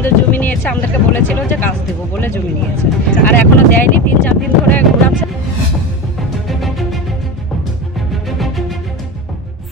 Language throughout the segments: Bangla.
আমাদের জমি নিয়েছে আমাদেরকে বলেছিল যে গাছ দেবো বলে জমি নিয়েছে। আর এখনও দেয়নি, তিন চার দিন ধরে ঘোরাচ্ছে।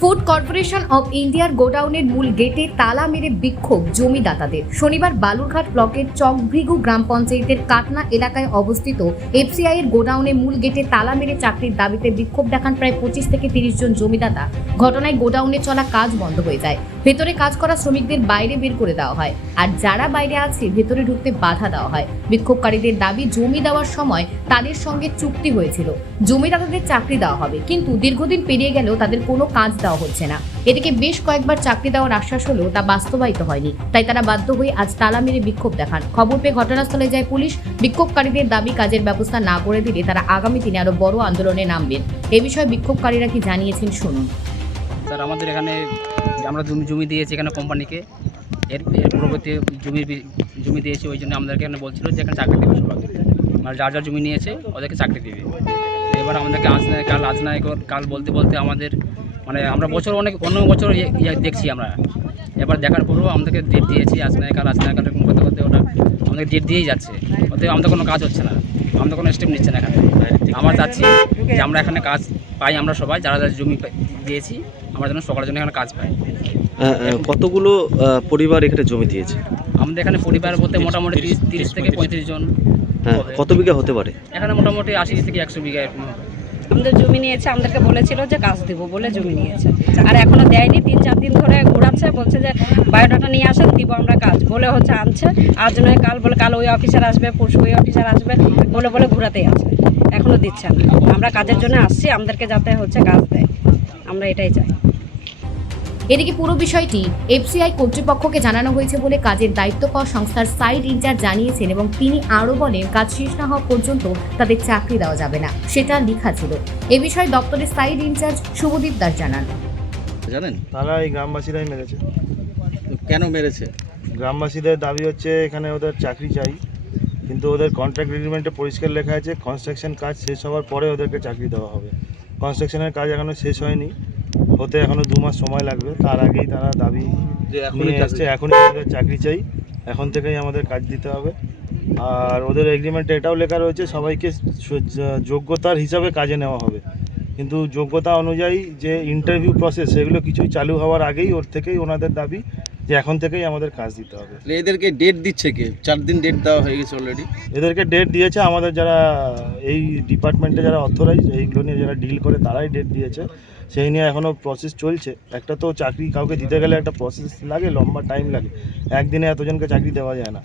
ফুড কর্পোরেশন অব ইন্ডিয়ার গোডাউনের মূল গেটে তালা মেরে বিক্ষোভ জমিদাতাদের। শনিবার বালুরঘাট ব্লকের চকভৃগু গ্রাম পঞ্চায়েতের কাটনা এলাকায় অবস্থিত এফসিআই এর গোডাউনে মূল গেটে তালা মেরে চাকরির দাবিতে বিক্ষোভ দেখান প্রায় পঁচিশ থেকে তিরিশ জন জমিদাতা। ঘটনায় গোডাউনে চলা কাজ বন্ধ হয়ে যায়। ভেতরে কাজ করা শ্রমিকদের বাইরে বের করে দেওয়া হয়। আর যারা বাইরে আছে, ভেতরে ঢুকতে বাধা দেওয়া হয়। বিক্ষোভকারীদের দাবি, জমি দেওয়ার সময় তাদের সঙ্গে চুক্তি হয়েছিল। জমিদাতাদের চাকরি দেওয়া হবে। কিন্তু দীর্ঘদিন পেরিয়ে গেলেও তাদের কোনো কাজ দেওয়া হচ্ছে না। এদিকে বেশ কয়েকবার চাকরি দেওয়ার আশ্বাস হলেও তা বাস্তবায়িত হয়নি। তাই তারা বাধ্য হয়ে আজ তালা মেরে বিক্ষোভ দেখান। খবর পেয়ে ঘটনাস্থলে যায় পুলিশ। বিক্ষোভকারীদের দাবি, কাজের ব্যবস্থা না করে দিলে তারা আগামী দিনে আরও বড় আন্দোলনে নামবেন। এ বিষয়ে বিক্ষোভকারীরা কি জানিয়েছেন শুনুন। স্যার, আমাদের এখানে আমরা জমি জমি দিয়েছি এখানে কোম্পানিকে। এর এর পরবর্তী জমি জমি দিয়েছি, ওই জন্য আমাদেরকে এখানে বলছিল যে এখানে চাকরি দেবে সবাই। মানে যার যার জমি নিয়েছে, ওদেরকে চাকরি দেবে। এবার আমাদেরকে আজ কাল আজ কাল বলতে বলতে আমাদের মানে আমরা বছর অনেক অন্য বছর ইয়ে- ইয়ে দেখছি আমরা। এবার দেখার পরেও আমাদেরকে ডেট দিয়েছি আজ নয় কাল আজ নয় কাল এরকম করতে করতে ওটা আমাদের ডেট দিয়েই যাচ্ছে। ওতে আমাদের কোনো কাজ হচ্ছে না। আমাদের কোনো স্টেপ নিচ্ছে না এখানে। আমরা চাচ্ছি যে আমরা এখানে কাজ পাই আমরা সবাই যারা যারা জমি দিয়েছি আমরা যেন সকালের জন্য এখানে কাজ পাই। কতগুলো পরিবার এখানে জমি দিয়েছে? আমাদের এখানে পরিবার বলতে মোটামুটি তিরিশ তিরিশ থেকে পঁয়ত্রিশ জন হ্যাঁ কত বিঘা হতে পারে? এখানে মোটামুটি আশি থেকে একশো বিঘা এরকম হবে। আমাদের জমি নিয়েছে, আমাদেরকে বলেছিল যে গাছ দেবো বলে জমি নিয়েছে। আর এখনও দেয়নি, তিন চার দিন ধরে ঘোরাচ্ছে, বলছে যে বায়োডাটা নিয়ে আসেন, দিব আমরা কাজ বলে হচ্ছে আনছে। আজ নয়, কাল বলে, কাল ওই অফিসার আসবে, পরশু ওই অফিসার আসবে, বলে বলে ঘোরাতেই আছে। এখনও দিচ্ছে না। আমরা কাজের জন্য আসছি, আমাদেরকে যাতে হচ্ছে গাছ দেয়। আমরা এটাই চাই। এদিকে পুরো বিষয়টি এফসিআই কর্তৃপক্ষকে জানানো হয়েছে বলে কাজের দায়িত্ব পাওয়া সংস্থার সাইট ইনচার্জ জানিয়েছেন এবং তিনি আরও বলেন কাজ শেষ না হওয়া পর্যন্ত তাদের চাকরি দেওয়া যাবে না। সেটা লেখা ছিল। এ বিষয়ে দপ্তরের সাইট ইনচার্জ শুভদীপ দাস জানান। জানেন? তারা এই গ্রামবাসীরাই মেরেছে। কেন মেরেছে? গ্রামবাসীদের দাবি হচ্ছে এখানে ওদের চাকরি চাই কিন্তু ওদের কন্ট্রাক্ট এগ্রিমেন্টে পরিষ্কার লেখা আছে কনস্ট্রাকশন কাজ শেষ হওয়ার পরে ওদেরকে চাকরি দেওয়া হবে। কনস্ট্রাকশনের কাজ এখনও শেষ হয়নি। হতে এখনও দু মাস সময় লাগবে। তার আগেই তারা দাবি নিয়ে আসছে এখনই আমাদের চাকরি চাই। এখন থেকেই আমাদের কাজ দিতে হবে। আর ওদের এগ্রিমেন্টে এটাও লেখা রয়েছে সবাইকে যোগ্যতার হিসাবে কাজে নেওয়া হবে। কিন্তু যোগ্যতা অনুযায়ী যে ইন্টারভিউ প্রসেস সেগুলো কিছুই চালু হওয়ার আগেই ওর থেকেই ওনাদের দাবি যে এখন থেকেই আমাদের কাজ দিতে হবে। এদেরকে ডেট দিচ্ছে কে? চার দিন ডেট দেওয়া হয়ে গেছে অলরেডি এদেরকে ডেট দিয়েছে আমাদের যারা এই ডিপার্টমেন্টে যারা অথরাইজ এইগুলো নিয়ে যারা ডিল করে তারাই ডেট দিয়েছে। সেই নিয়ে এখনও প্রসেস চলছে। একটা তো চাকরি কাউকে দিতে গেলে একটা প্রসেস লাগে লম্বা টাইম লাগে। একদিনে এতজনকে চাকরি দেওয়া যায় না।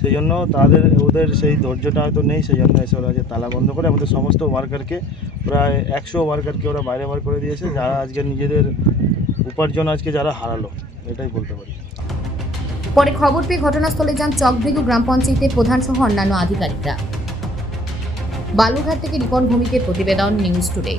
সেই জন্য তাদের ওদের সেই ধৈর্যটা হয়তো নেই সেই জন্য এসে ওরা যে তালা বন্ধ করে আমাদের সমস্ত ওয়ার্কারকে প্রায় একশো ওয়ার্কারকে ওরা বাইরে বার করে দিয়েছে যারা আজকে নিজেদের উপার্জন আজকে যারা হারালো। এটাই বলতে পারি। পরে খবর পেয়ে ঘটনাস্থলে যান চকভেগু গ্রাম পঞ্চায়েতের প্রধান সহ অন্যান্য আধিকারিকরা। বালুঘাট থেকে রিপন ভূমিকের প্রতিবেদন নিউজ টুডে।